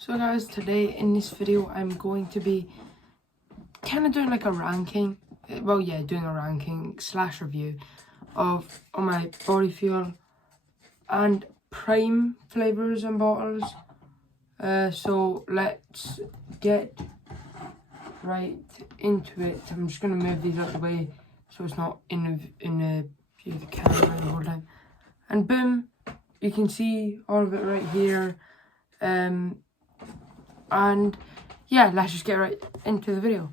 So guys, today in this video I'm going to be kind of doing like a ranking, doing a ranking slash review of all my Body Fuel and Prime flavours and bottles. So let's get right into it. I'm just going to move these out of the way so it's not in the view of the camera the whole time. And boom, you can see all of it right here. And yeah, let's just get right into the video.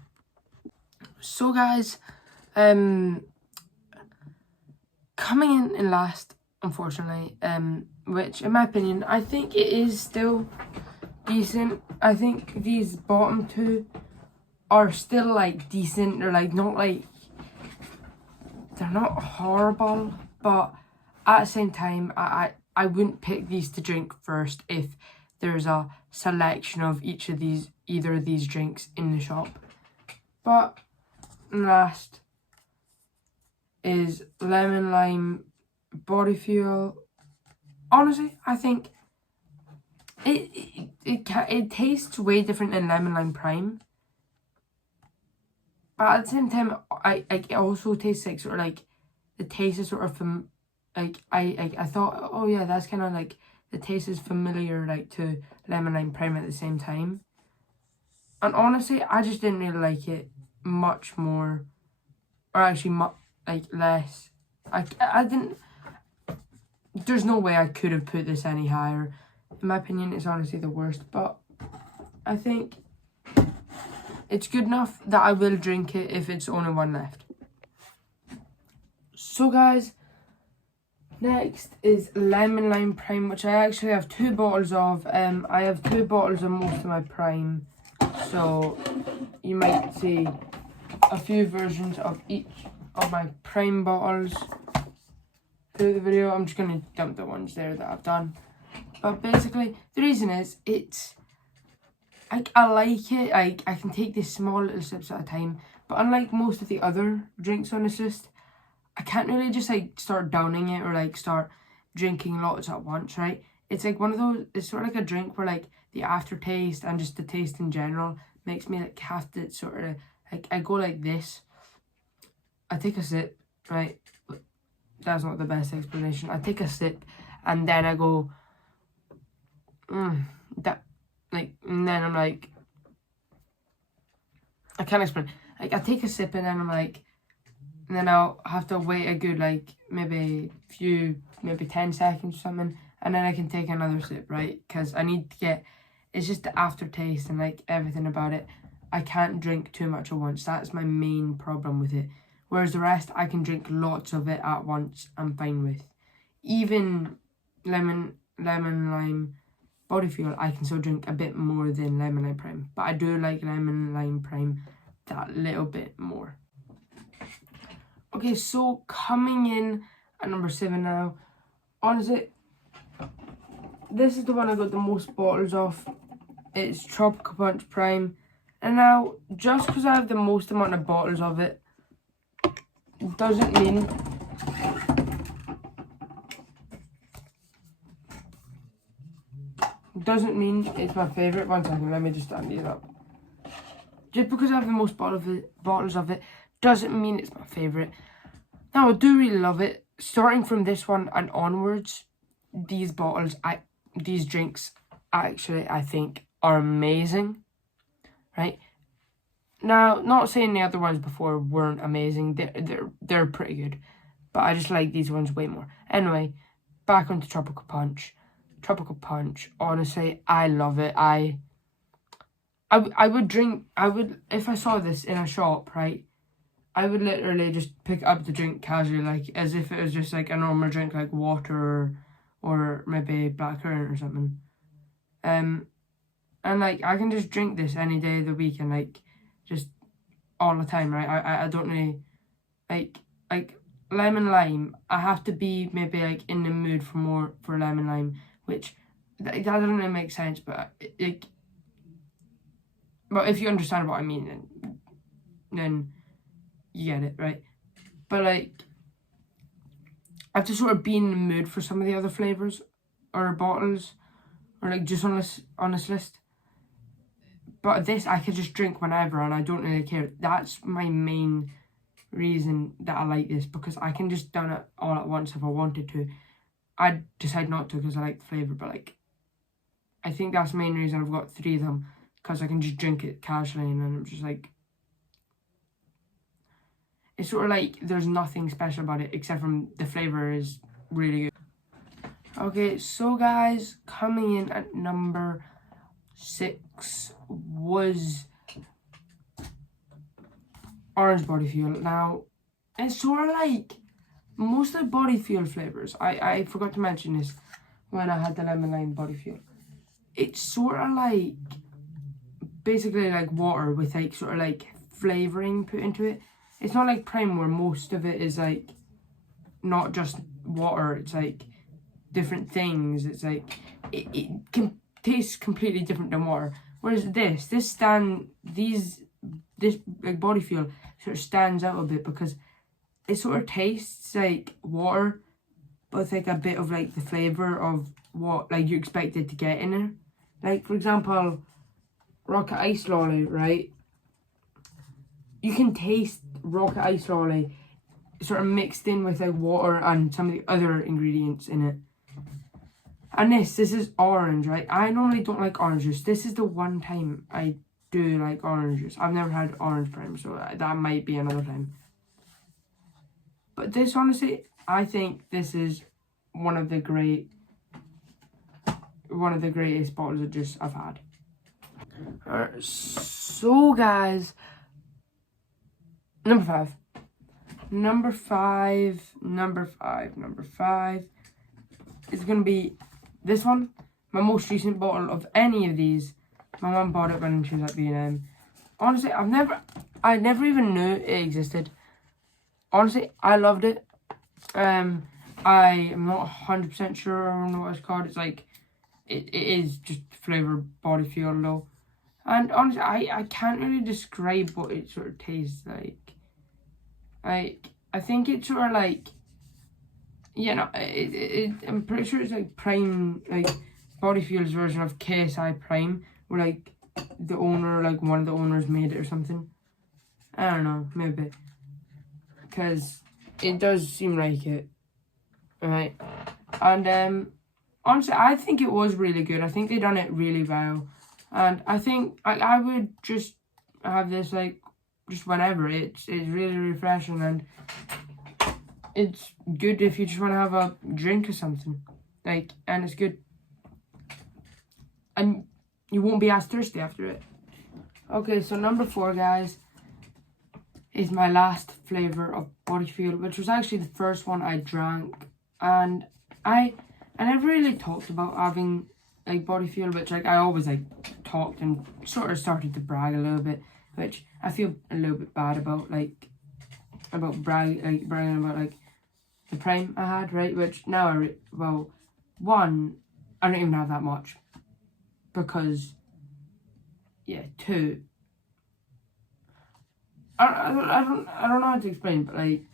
So guys, coming in last, unfortunately, which in my opinion, I think it is still decent. I think these bottom two are still like decent. They're like not like, they're not horrible, but at the same time, I wouldn't pick these to drink first if there's a selection of either of these drinks in the shop. But last is Lemon Lime Body Fuel. Honestly, I think it tastes way different than Lemon Lime Prime. But at the same time, it also tastes like sort of like the taste is sort of from like I thought, oh yeah, that's kind of like the taste is familiar like to Lemon Lime Prime at the same time. And honestly, I just didn't really like it much more, or actually less. I didn't. There's no way I could have put this any higher. In my opinion, it's honestly the worst. But I think it's good enough that I will drink it if it's only one left. So guys, next is Lemon Lime Prime, which I actually have 2 bottles of. I have 2 bottles of most of my Prime, so you might see a few versions of each of my Prime bottles through the video. I'm just going to dump the ones there that I've done. But basically, the reason is, I like it. I can take these small little sips at a time. But unlike most of the other drinks on this list, I can't really just like start downing it or like start drinking lots at once, right? It's like one of those, it's sort of like a drink where like the aftertaste and just the taste in general makes me like have to sort of, like I go like this. I take a sip, right? That's not the best explanation. I take a sip and then I go, and then I'm like, I can't explain. Like I take a sip and then I'm like, and then I'll have to wait a good like maybe 10 seconds or something, and then I can take another sip, right? Because I need to get, it's just the aftertaste and like everything about it. I can't drink too much at once. That's my main problem with it. Whereas the rest, I can drink lots of it at once. I'm fine with. Even lemon lime Body Fuel, I can still drink a bit more than Lemon Lime Prime. But I do like Lemon Lime Prime that little bit more. Okay, so coming in at number 7 now. Honestly, this is the one I got the most bottles of. It's Tropical Punch Prime. And now, just because I have the most amount of bottles of it, doesn't mean it's my favourite. 1 second, let me just stand these up. Just because I have the most bottles of it doesn't mean it's my favourite. Now, I do really love it. Starting from this one and onwards, these drinks actually, I think, are amazing. Right? Now, not saying the other ones before weren't amazing. They're pretty good. But I just like these ones way more. Anyway, back onto Tropical Punch. Tropical Punch, honestly, I love it. I would, if I saw this in a shop, right, I would literally just pick up the drink casually, like as if it was just like a normal drink, like water or maybe blackcurrant or something. And like I can just drink this any day of the week and like just all the time, right? I don't really like lemon lime. I have to be maybe like in the mood for lemon lime, which that doesn't really make sense, but but if you understand what I mean, then you get it, right? But like, I have to sort of be in the mood for some of the other flavours or bottles, or like just on this list. But this I could just drink whenever and I don't really care. That's my main reason that I like this, because I can just done it all at once if I wanted to. I'd decide not to because I like the flavour, but like I think that's the main reason I've got 3 of them, because I can just drink it casually and then I'm just like, it's sort of like there's nothing special about it except from the flavour is really good. Okay, so guys, coming in at number 6 was Orange Body Fuel. Now, it's sort of like most of the Body Fuel flavours. I forgot to mention this when I had the Lemon Lime Body Fuel. It's sort of like basically like water with like sort of like flavouring put into it. It's not like Prime where most of it is like not just water, it's like different things. It's like it can taste completely different than water. Whereas this like Body Fuel sort of stands out a bit because it sort of tastes like water, but with like a bit of like the flavour of what like you expected to get in it. Like for example, Rocket Ice Lolly, right? You can taste Rocket Ice Lolly sort of mixed in with like water and some of the other ingredients in it. And this is orange, right? I normally don't like orange juice. This is the one time I do like orange juice. I've never had orange Prime, so that might be another time. But this, honestly, I think this is one of the greatest bottles of juice I've had. Alright, so guys, number 5 is gonna be this one. My most recent bottle of any of these. My mum bought it when she was at B&M. Honestly, I never even knew it existed. Honestly, I loved it. I am not 100% sure I don't know what it's called. It's like it is just flavoured Body Fuel though. And honestly, I can't really describe what it sort of tastes like. I think it's sort of like, you know, I'm pretty sure it's like Prime, like Body Fuel's version of KSI Prime, where like the owner, like one of the owners made it or something. I don't know, maybe. Because it does seem like it, right? And honestly, I think it was really good. I think they done it really well. And I think I would just have this like just whenever. It's really refreshing and it's good if you just want to have a drink or something. Like, and it's good. And you won't be as thirsty after it. Okay, so number 4, guys, is my last flavour of Body Fuel, which was actually the first one I drank. And I never really talked about having like Body Fuel, which like I always like talked and sort of started to brag a little bit, which I feel a little bit bad about, like bragging about like the Prime I had, right? Which now I don't even have that much, because 2, I don't know how to explain, but like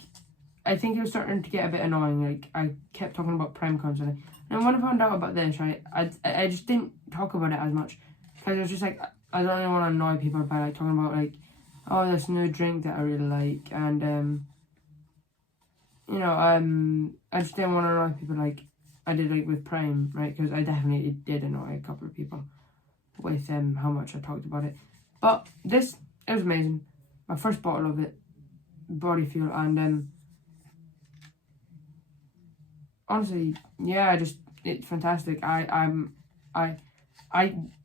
I think it was starting to get a bit annoying. Like I kept talking about Prime constantly, and when I found out about this, right, I just didn't talk about it as much because I was just like, I don't really want to annoy people by like talking about like, oh, this new drink that I really like, and you know, I just didn't want to annoy people like I did like with Prime, right? Because I definitely did annoy a couple of people with how much I talked about it. But this, it was amazing. My first bottle of it, Body Fuel, and honestly, yeah, it's fantastic. I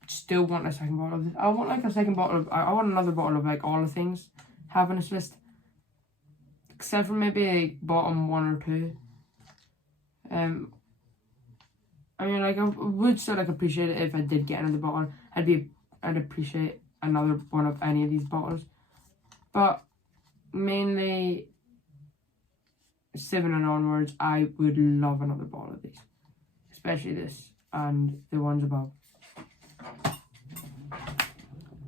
still want a second bottle of this. I want like a second bottle of, I want another bottle of like all the things I have on this list, except for maybe like bottom 1 or 2. I mean, like I would still like appreciate it if I did get another bottle. I'd appreciate another one of any of these bottles, but mainly 7 and onwards, I would love another bottle of these, especially this and the ones above.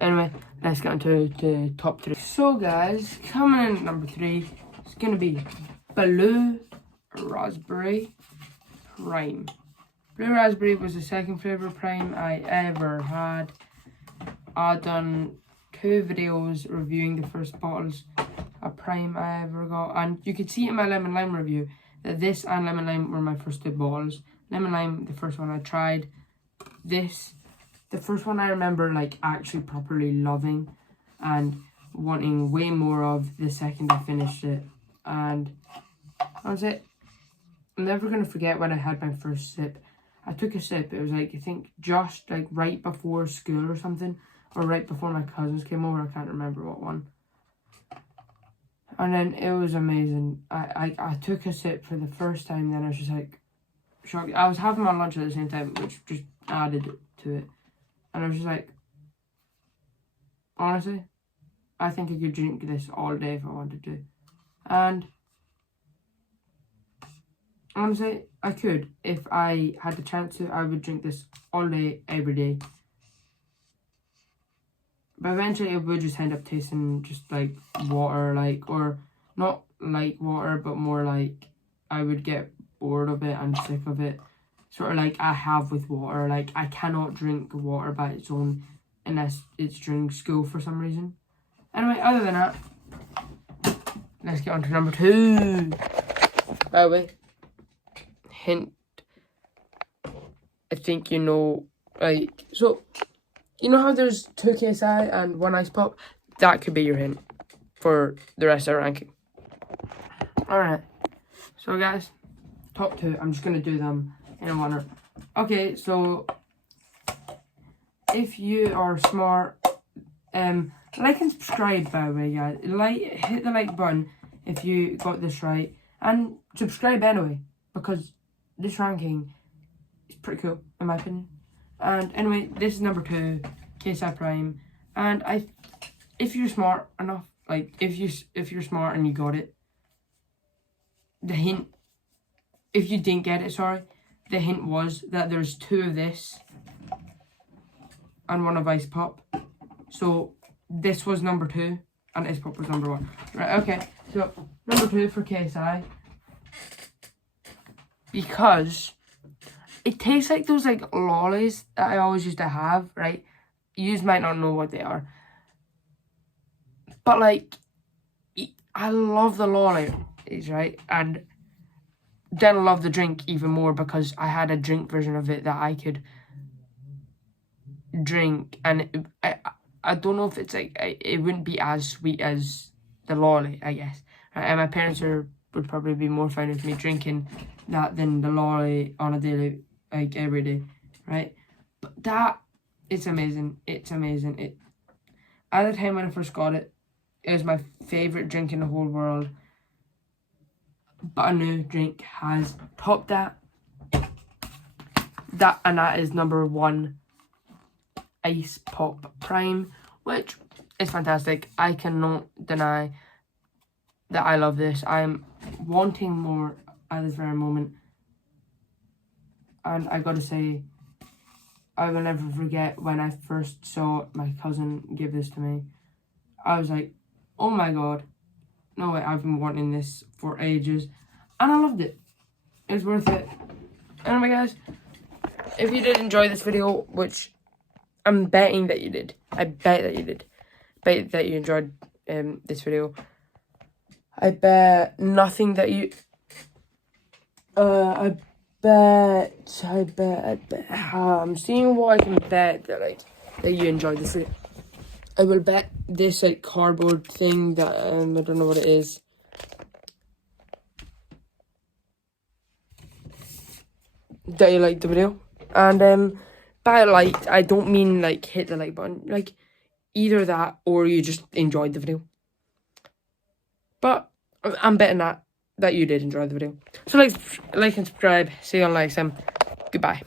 Anyway, let's get into the top 3. So guys, coming in at number 3, it's gonna be Blue Raspberry Prime. Blue Raspberry was the second flavour Prime I ever had. I done 2 videos reviewing the first bottles of Prime I ever got, and you could see in my Lemon Lime review that this and Lemon Lime were my first 2 bottles. Lemon Lime, the first one I tried. This, the first one I remember like actually properly loving and wanting way more of. The second I finished it, and that was it. I'm never gonna forget when I had my first sip. I took a sip. It was like, I think just like right before school or something, or right before my cousins came over. I can't remember what one. And then it was amazing. I took a sip for the first time. Then I was just like shocked. I was having my lunch at the same time, which just added to it. And I was just like, honestly, I think I could drink this all day if I wanted to. And honestly, I could. If I had the chance to, I would drink this all day, every day. But eventually it would just end up tasting just like water, like, or not like water, but more like I would get bored of it and sick of it. Sort of like I have with water. Like, I cannot drink water by its own unless it's during school for some reason. Anyway, other than that, let's get on to number 2. By the way, hint, I think you know, like, so, you know how there's 2 KSI and 1 Ice Pop? That could be your hint for the rest of the ranking. Alright, so guys, top 2, I'm just going to do them in order. Okay, so, if you are smart, like and subscribe, by the way, guys. Hit the like button if you got this right, and subscribe anyway, because this ranking is pretty cool in my opinion. And anyway, this is number 2, KSI Prime, and if you're smart enough, like if you're smart and you got it, the hint, if you didn't get it, sorry, the hint was that there's 2 of this and 1 of Ice Pop. So this was number 2 and Ice Pop was number 1. Right, okay. So number 2 for KSI, because it tastes like those like lollies that I always used to have, right? You might not know what they are, but like, I love the lollies, right? And then I love the drink even more because I had a drink version of it that I could drink, and I don't know if it's like, it wouldn't be as sweet as the lolly, I guess. Right? And my parents would probably be more fine with me drinking that than the lolly on a daily, like every day, right? But that, it's amazing. It's amazing. At the time when I first got it, it was my favourite drink in the whole world. But a new drink has topped that. And that is number 1, Ice Pop Prime, which is fantastic. I cannot deny that I love this. I'm wanting more at this very moment. And I gotta say, I will never forget when I first saw my cousin give this to me. I was like, oh my god, no way, I've been wanting this for ages. And I loved it. It was worth it. Anyway guys, if you did enjoy this video, which I'm betting that you did. I bet that you did. Bet that you enjoyed this video. I bet nothing that you... I bet. I'm seeing what I can bet that you enjoyed this video. I will bet this like cardboard thing that I don't know what it is. That you liked the video. And by like, I don't mean like hit the like button. Like either that or you just enjoyed the video. But I'm betting that you did enjoy the video. So like and subscribe. See you on next time. Goodbye.